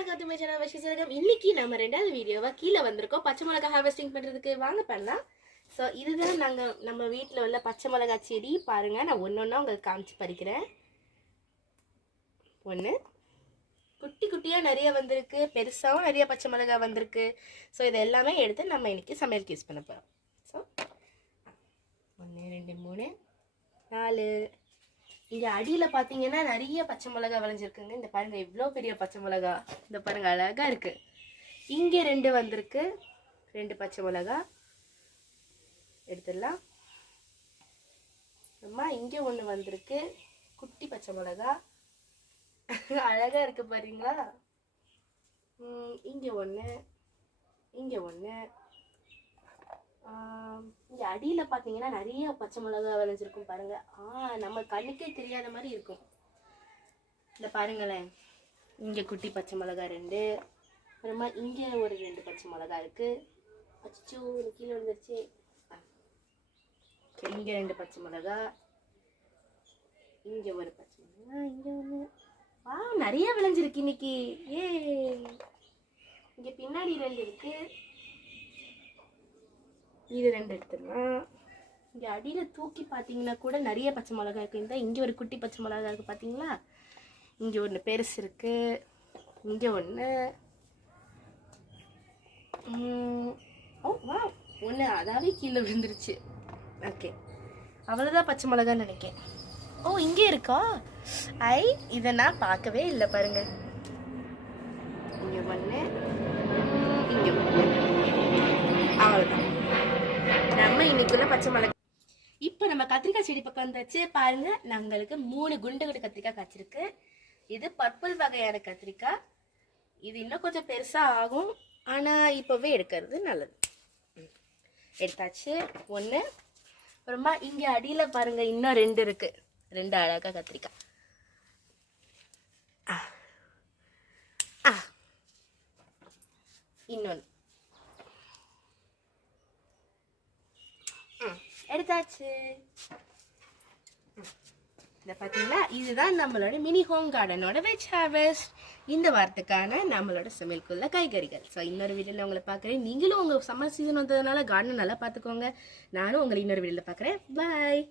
Welcome to my channel Vashi Salem. இன்னைக்கு நம்ம ரெண்டாவது வீடியோவா கீழே வந்திருக்கோம் பச்சை மிளகாய் ஹார்வெஸ்டிங் பண்றதுக்கு. வாங்க பண்ணலாம். ஸோ இதுதான் நம்ம வீட்டில் உள்ள பச்சை மிளகாய் செடி. பாருங்க, நான் ஒன்னொன்னா உங்களுக்கு காமிச்சு பறிக்கிறேன். ஒன்று குட்டி குட்டியாக நிறைய வந்திருக்கு, பெருசாகவும் நிறைய பச்சை மிளகாய் வந்திருக்கு. ஸோ இது எல்லாமே எடுத்து நம்ம இன்னைக்கு சமையலுக்கு யூஸ் பண்ண போகிறோம். ஸோ 1 2 3 4. இங்கே அடியில் பார்த்தீங்கன்னா நிறைய பச்சை மிளகா விளைஞ்சிருக்குங்க. இந்த பாருங்க, இவ்வளோ பெரிய பச்சை மிளகா. இந்த பாருங்க, அழகா இருக்கு. இங்கே 2 வந்திருக்கு, 2 பச்சை மிளகா எடுத்துடலாம். அம்மா இங்கே 1 வந்திருக்கு, குட்டி பச்சை மிளகா. அழகா இருக்கு பாருங்களா. இங்கே 1, இங்கே 1. இங்கே அடியில் பார்த்தீங்கன்னா நிறைய பச்சை மிளகா விளைஞ்சிருக்கும் பாருங்க. நம்ம கண்ணுக்கே தெரியாத மாதிரி இருக்கும். இந்த பாருங்களேன், இங்கே குட்டி பச்சை மிளகா 2, அப்புறமா இங்கே ஒரு 2 பச்சை மிளகா இருக்கு. அச்சோ, கீழே வந்துருச்சு. இங்கே 2 பச்சை மிளகா, இங்கே ஒரு பச்சை மிளகா, இங்கே 1. நிறைய விளைஞ்சிருக்கு இன்னைக்கு. இங்கே பின்னாடி 2 இருக்கு, இது 2 எடுத்துடலாம். இங்கே அடியில் தூக்கி பார்த்தீங்கன்னா கூட நிறைய பச்சை மிளகா இருக்குது. இந்த இங்கே ஒரு குட்டி பச்சை மிளகா இருக்குது பார்த்தீங்களா. இங்கே 1 பெருசு இருக்குது, இங்கே 1. வா 1 அதாவே கீழே விழுந்துருச்சு. ஓகே, அவ்வளோதான் பச்சை மிளகான்னு நினைக்கேன். இங்கே இருக்கா? இதை நான் பார்க்கவே இல்லை பாருங்க. இங்கே 1, இங்கே 1. அவ்வளோதான் நம்ம இன்னைக்குள்ள பச்சை மிளகாய். இப்போ நம்ம கத்திரிக்காய் செடி பக்கம் வந்தாச்சு. பாருங்க, நம்மளுக்கு 3 குண்டு கத்திரிக்காய் காய்ச்சிருக்கு. இது பர்பிள் வகையான கத்திரிக்காய். இது இன்னும் கொஞ்சம் பெருசா ஆகும், ஆனா இப்பவே எடுக்கிறது நல்லது. எடுத்தாச்சு 1. அப்புறமா இங்க அடியில பாருங்க, இன்னும் 2 இருக்கு. 2 அழகா கத்திரிக்காய். இன்னொன்று எடுத்தாச்சு. இதை பார்த்தீங்களா, இதுதான் நம்மளோட மினி ஹோம் கார்டனோட வெஜ் ஹார்வெஸ்ட். இந்த வாரத்துக்கான நம்மளோட சமையலுக்குள்ள காய்கறிகள். ஸோ இன்னொரு வீடியோவில் உங்களை பார்க்குறேன். நீங்களும் உங்கள் சம்மர் சீசன் வந்ததுனால கார்டனை நல்லா பார்த்துக்கோங்க. நானும் உங்களை இன்னொரு வீடியோவில் பார்க்குறேன். பாய்.